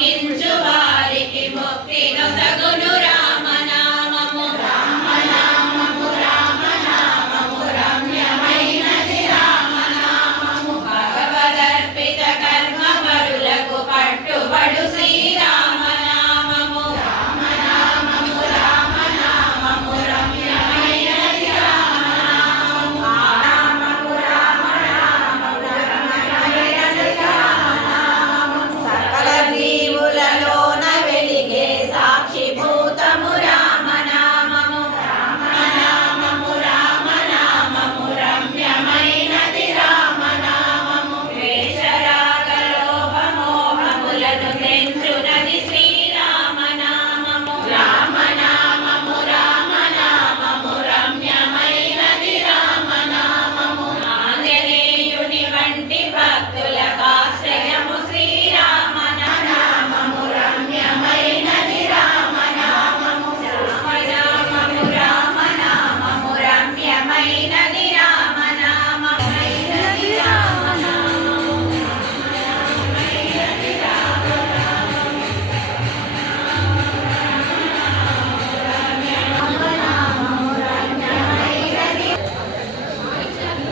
into body, it will feel the